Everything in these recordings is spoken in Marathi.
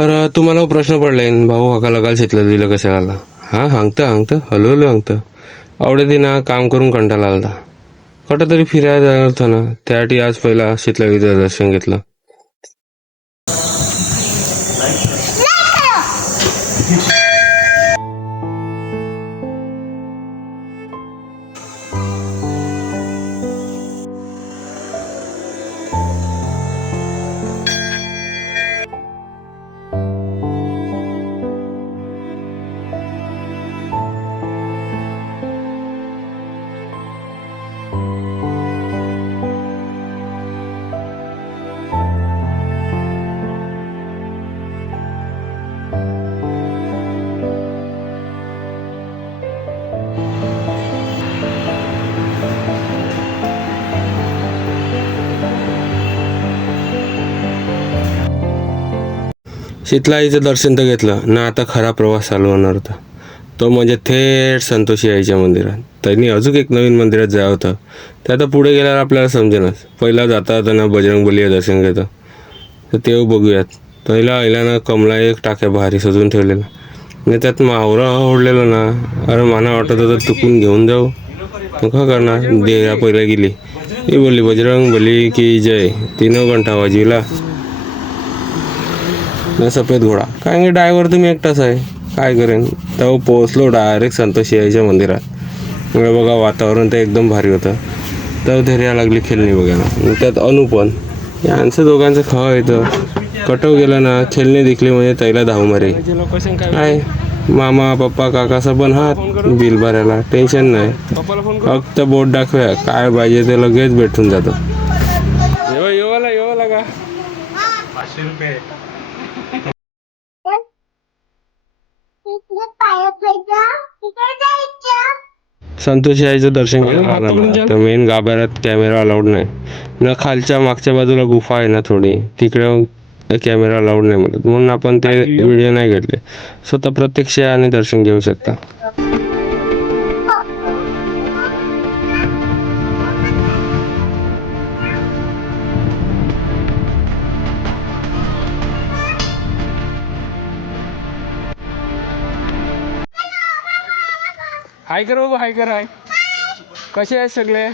अरे तुम्हाला प्रश्न पडलाय भाऊ हका लगाल शेतलं दिलं कशाला आला हा हांगतं हलो हांगतं आवडे दिना काम करून कंटाळा आलता कुठं तरी फिरायला जाणार होतं ना त्यासाठी आज पहिला शीतलावीचं दर्शन घेतलं. शीतलाईचं दर्शन तर घेतलं ना. आता खरा प्रवास चालू होणार होता तो म्हणजे थेट संतोषी आईच्या मंदिरात. त्यांनी अजून एक नवीन मंदिरात जावं होतं ते आता पुढे गेल्यावर आपल्याला समजेनच. पहिला जाता ना बजरंगबली दर्शन घेतं तर ते बघूयात. पहिला आईला कमला एक टाक्या भारी सजून ठेवलेला आणि त्यात मावरा ओढलेलं ना. अरे मला वाटत होतं चुकून घेऊन जाऊ का करणार. देरा पहिला गेली ही बोलली बजरंगबली की जय. 3 घंटा वाजविला सफेद घोडा काय ड्रायव्हर तुम्ही एकटाच आहे काय करेन. तेव्हा पोहोचलो डायरेक्ट संतोषी आईच्या मंदिरात. बघा वातावरण तर एकदम भारी होतं. तेव्हा धैर्या लागली खेळणी बघायला. त्यात अनुपन यांचं दोघांचं खवा येतं. कटव गेला ना खेळणी दिखली म्हणजे त्याला धाव मारे काय. मामा पप्पा काकाचा पण हात बिल भरायला टेन्शन नाही. फक्त बोट दाखव्या काय पाहिजे ते लगेच भेटून जातं. येवाला का 500 रुपये. संतोषी आईचं दर्शन घेतलं तर मेन गाभाऱ्यात कॅमेरा अलाउड नाही ना. खालच्या मागच्या बाजूला गुफा आहे ना थोडी तिकडे कॅमेरा अलाउड नाही म्हणत म्हणून आपण ते व्हिडिओ नाही घेतले. स्वतः प्रत्यक्ष आणि दर्शन घेऊ शकता. हाय कर बाबा हाय कर. हाय कसे आहेत सगळे.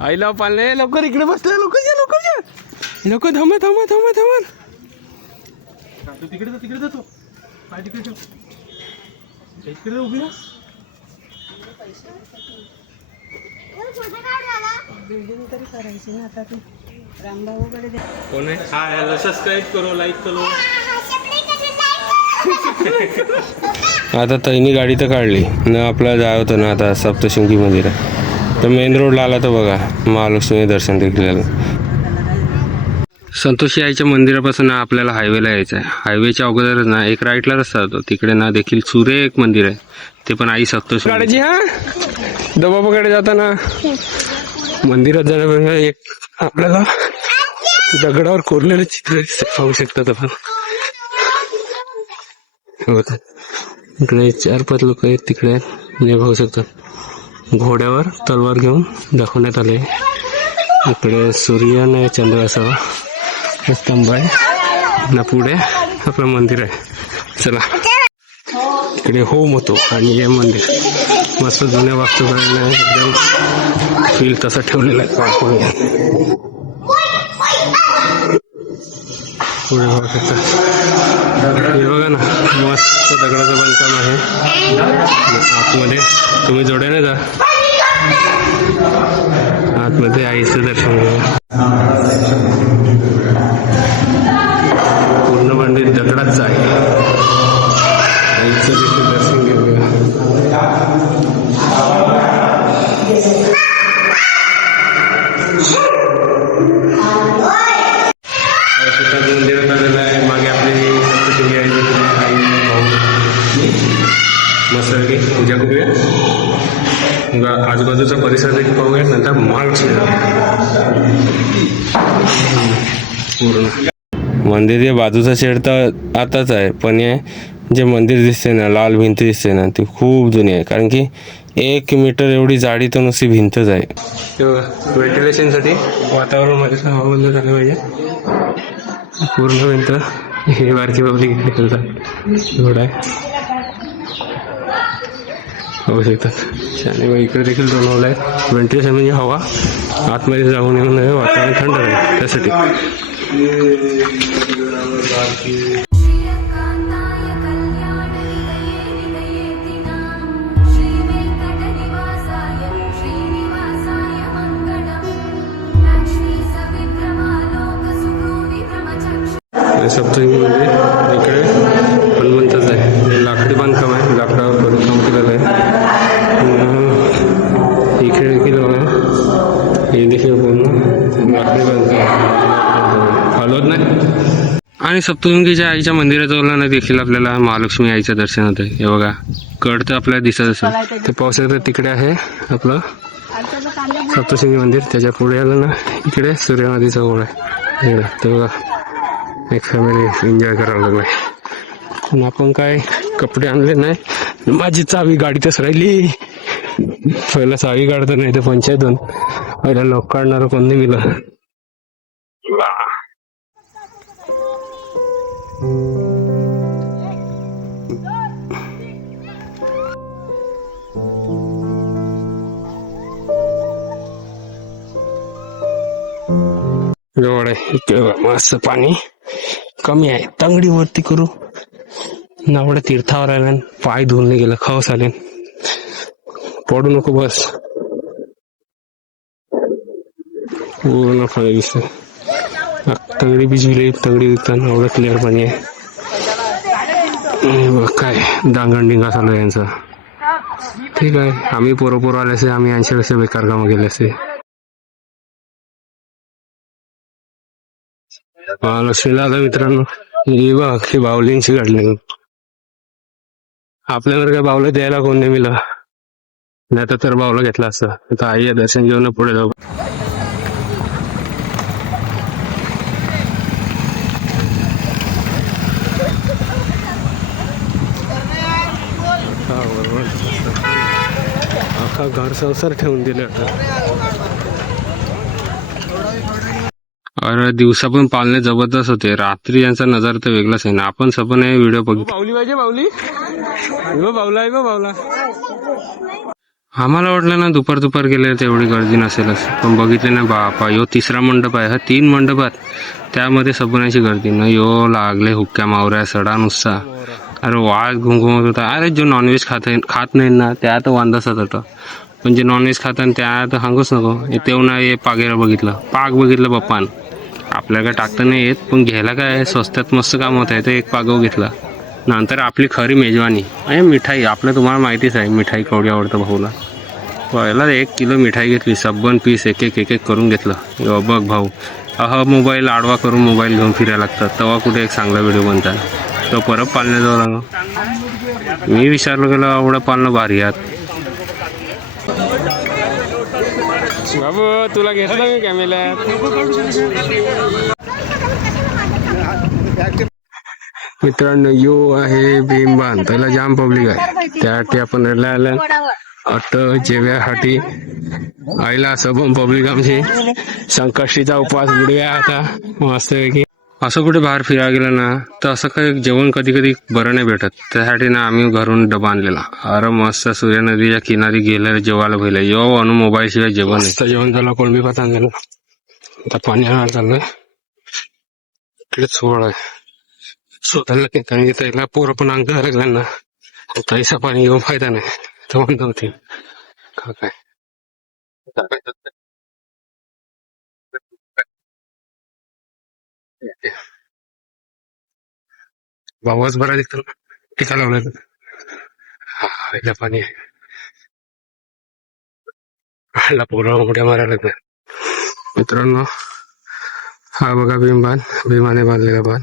आईला पाळले लवकर इकडे बसले. लोक थांबा तिकडे जातो पाय तिकडे ठेव. इकडे उभी ना. बिल्डिंग तरी करायची ना आता. तू रामभाऊकडे कोण आहे. हा सबस्क्राईब करो लाईक करो. आता तैनी गाडी तर काढली ना. आपल्याला जायचं होतं ना आता सप्तशृंगी मंदिरात. तर मेन रोडला आला तर बघा महालक्ष्मी दर्शन देखील. संतोषी आईच्या मंदिरापासून आपल्याला हायवेला यायचं आहे. हायवेच्या अगोदरच ना एक राईटला रस्ता होतो तिकडे ना देखील सुरेख मंदिर आहे ते पण आई सप्तशृंगी गाडीची. हा दबाबाकडे जाताना मंदिरात जाण्यापेक्षा एक आपल्याला दगडावर कोरलेलं चित्र पाहू शकतात आपण. इकडे 4-5 लोक आहेत तिकडे हे पाहू शकतात. घोड्यावर तलवार घेऊन दाखवण्यात आले. इकडे सूर्य आणि चंद्र असावा स्तंभ आहे ना. पुढे आपलं मंदिर आहे. चला इकडे होम होतो आणि हे मंदिर मस्त जुन्या वास्तुकलेने एकदम फील तसा ठेवलेला आहे. पुढे बघू शकता हे बघा ना मस्त दगडाचं बांधकाम आहे. आतमध्ये तुम्ही जोड्याने जा. आतमध्ये आईचं दर्शन घेऊ. पूर्ण मंदिर दगडाचं आहे. आईचं देखील दर्शन घेऊया. मंदिरात आलेलं आहे. मागे आपली सप्तशृंगी आई भाऊ मस्त पूजा करूया. आजूबाजूचा परिसर देखील पाहूया. नंतर महालक्ष्मी पूर्ण मंदिर बाजूचा शेड तर आताच आहे पण हे जे मंदिर दिसते ना लाल भिंत दिसते ना ती खूप जुनी आहे. कारण की 1 मीटर एवढी जाडी तर नुसती भिंतच आहे. व्हेंटिलेशनसाठी वातावरणामध्ये हवा बंद झालं पाहिजे. पूर्ण भिंत हे बारकी पब्लिक इकडे खेळतात एवढं आहे. होऊ शकतात आणि इकडे देखील बनवलं आहे. व्हेंटिलेशन म्हणजे हवा आतमध्ये जाऊन येऊन वातावरण थंड राहील त्यासाठी. श्रीयकान्ताय कल्याणनिधये निधयेतिनां श्रीवेङ्कटनिवासाय श्रीनिवासाय मङ्गलम् लक्ष्मी सविक्रमालोकसुखोविक्रमचक्षु. सप्तशृंगीमध्ये इकडे हनुमंतच आहे. हे लाकडी बांधकाम आहे, लाकडावर बांधकाम केलेलं आहे. इकडे देखील बघा, हे देखील पूर्ण लाकडी बांधकाम हलवत नाही. आणि सप्तशृंगीच्या आईच्या मंदिराजवळ देखील आपल्याला महालक्ष्मी आईचं दर्शन होतं. हे बघा कड तर आपल्याला दिसत असेल ते पाहू शकता. तिकडे आहे आपलं सप्तशृंगी मंदिर. त्याच्या पुढे आलं ना इकडे सूर्यनदीचा ओढा आहे. ते बघा एक फॅमिली एन्जॉय करायला लागलाय. पण आपण काय कपडे आणले नाही. माझी चावी गाडीतच राहिली. पहिला चावी काढतो नाही तर पंचायतून पहिला लॉक काढणार कोण नाही मिळालं. जवळ आहे इकडे मस्त पाणी कमी आहे. तंगडी वरती करू नावडं तीर्थावर आल्या पाय धुवून गेलं खाऊस आले. पडू नको बस. पूर्ण पाणी दिसत. तंगडी बिजविली तंगडी विकताना एवढं क्लिअर पाणी आहे. बघ काय डांगण चालू आहे यांचा. ठीक आहे आम्ही पोरं आले असे आम्ही यांच्यापेक्षा बेकार कामं केले असे. लक्ष्मीला आता मित्रांनो ही बघ ही बावलींची काढली. आपल्याला काय बावलं द्यायला कोण नाही मिळालं. नाही तर बावलं घेतला असतं. आता आई दर्शन घेऊन पुढे जाऊ. हा बरोबर अख्खा घर संसार ठेवून दिले आता. अरे दिवसा पण पालणे जबरदस्त होते. रात्री यांचा नजारा तर वेगळाच आहे ना. आपण सबन हे व्हिडिओ बघितले. बावली पाहिजे बावली बावला आहे बावला. आम्हाला वाटलं ना दुपार गेले तर एवढी गर्दी नसेलच. पण बघितले ना बापा यो 3रा मंडप आहे. हा 3 मंडपात त्यामध्ये सबनाची गर्दी ना. यो लागले हुक्क्या मावऱ्या सडा नुसता. अरे वाज घुमघुमत होता. अरे जो नॉनव्हेज खात नाही ना त्या तर वांदासात होतं. पण जे नॉनव्हेज खातात त्या तर सांगूच नको. तेव्हा ना हे पागेला बघितलं पाग बघितलं बाप्पान. आपल्याला काय टाकता नाही येत पण घ्यायला काय स्वस्तात मस्त काम होत आहे. तर एक पागव घेतला. नंतर आपली खरी मेजवानी आणि मिठाई. आपलं तुम्हाला माहितीच आहे मिठाई केवढी आवडतं भाऊला. पहिला 1 किलो मिठाई घेतली. सबन पीस एक एक करून घेतलं. बघ भाऊ मोबाईल आडवा करून मोबाईल घेऊन फिरायला लागतात तेव्हा कुठे एक चांगला व्हिडिओ बनतात. तो परत पालण्याजवळ आलो. मी विचारलो गेलो एवढं पालणं भारी आहात बाबू. तुला घेतलं मी कॅमेऱ्यात. मित्रांनो यो आहे भीमबान. त्याला जाम पब्लिक आहे. त्यासाठी आपण आल्या अट जेव्यासाठी आईला असं पण पब्लिक आमची संकष्टीचा उपवास बुडव्या आता मस्तपैकी. असं कुठे बाहेर फिरायला गेलं ना तर असं काही जेवण कधी बरं नाही भेटत. त्यासाठी ना आम्ही घरून डबा आणलेला. अरे मस्त सूर्य नदीच्या किनारी गेलं जेवायला भेटलं. यो अनु मोबाईल शिवाय जेवण नाही. जेवण झालं कोळंबी भात आणलेलं. आता पाणी आणायला चाललंय. इकडे सोड आहे स्वतःला ठिकाणी घेता पोरं पण अंग लागल्यांना. पैसा पाणी घेऊन फायदा नाही. तर म्हणत होती काय आवाज बरा दिसतो टीका लावला. हा पाणी आहे. पोरं उड्या मारायला लागतात. मित्रांनो हा बघा भीमाने बांधलेला बांध.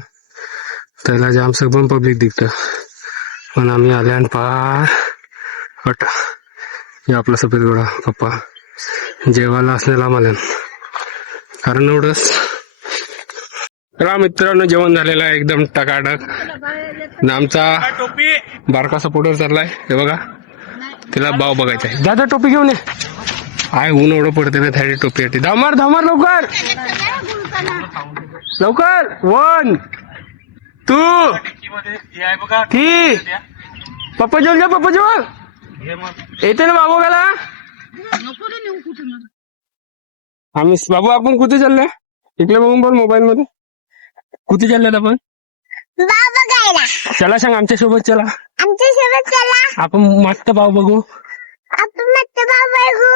त्याला जामसं पण पब्लिक दिसतं. पण आम्ही आल्या पार हट हे आपला सफेद घोडा पप्पा जेवायला असलेला आम्हाला. कारण एवढंच. मित्रांनो जेवण झालेलं आहे एकदम टकाटक. आमचा बारका सपोर्टर चाललाय हे बघा. तिला बाव बघायचा आहे. दादा टोपी घेऊन ये. आय ऊन एवढं पडते ना त्यासाठी टोपी येते. धामार धामार लवकर लवकर. 1 2 3. पप्पा जेवल जा. पप्पा जेवल येते ना बाबू गेला. आम्ही बाबू आपण कुठे चाललोय इकडे बघून बोल मोबाईल मध्ये. कुठे चालल्यात आपण? चला सांग आमच्या सोबत चला. आमच्या सोबत चला. आपण मस्त भाव बघू. आपण मस्त बघू.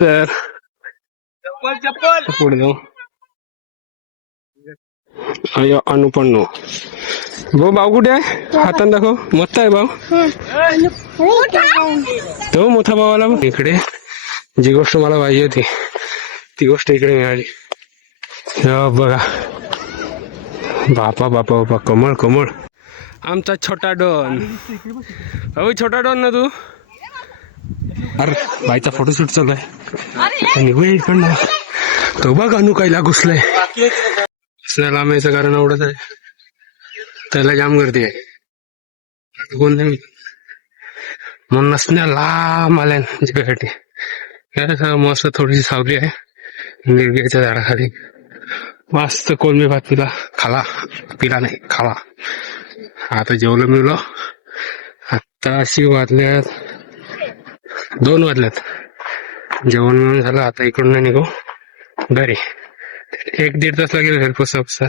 तर पुढे जाऊ. अयो अनुपन्नो भाऊ. भाऊ कुठे आहे? हातात दाखव. मस्त आहे भाऊ. तो मोठा भावाला बघ. इकडे जी गोष्ट मला पाहिजे होती ती गोष्ट इकडे मिळाली. बघा बापा बापा बापा. कमळ कमळ. आमचा छोटा डॉन. अहो छोटा डॉन ना तू. अरे बाईचा फोटोशूट चालू आहे. निघूया इकडनं. तो बघ अनु कायला घुसलाय. लांब यायचं कारण एवढंच आहे त्याला जाम गर्दी आहे. कोण नाही म्हणून नसण्या लांब आल्या जगासाठी. मस्त थोडीशी सावली आहे निर्गीच्या झाडाखाली. मस्त कोलमी भात पिला. खाला पिला नाही खाला. आता जेवलं मिळलं. आता अशी वाजल्यात 2 वाजल्यात. जेवण मिळून झालं. आता इकडून नाही निघू घरी. 1-1.5 तास लागेल घरी पोसा.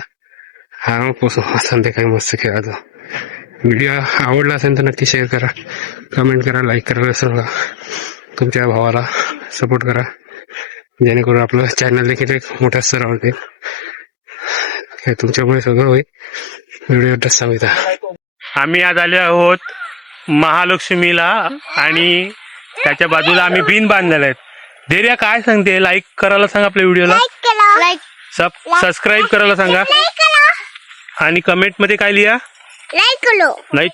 हा मग पोसू. संध्याकाळी मस्त खेळायचं. व्हिडिओ आवडला असेल तर नक्की शेअर करा, कमेंट करा, लाईक करा. विसरू नका. तुमच्या भावाला सपोर्ट करा जेणेकरून आपलं चॅनल देखील एक मोठ्या स्तरावर जाईल. हे तुमच्यामुळे सगळं होईल. व्हिडिओ सांगितला. आम्ही आज आले आहोत महालक्ष्मीला आणि त्याच्या बाजूला आम्ही बिन बांधलेले आहेत. धैर्या काय सांगते? लाईक करायला सांग आपल्या व्हिडिओला. लाईक सबस्क्राईब करायला सांगा आणि कमेंट मध्ये काय लिहा? लाईक करो. लाईक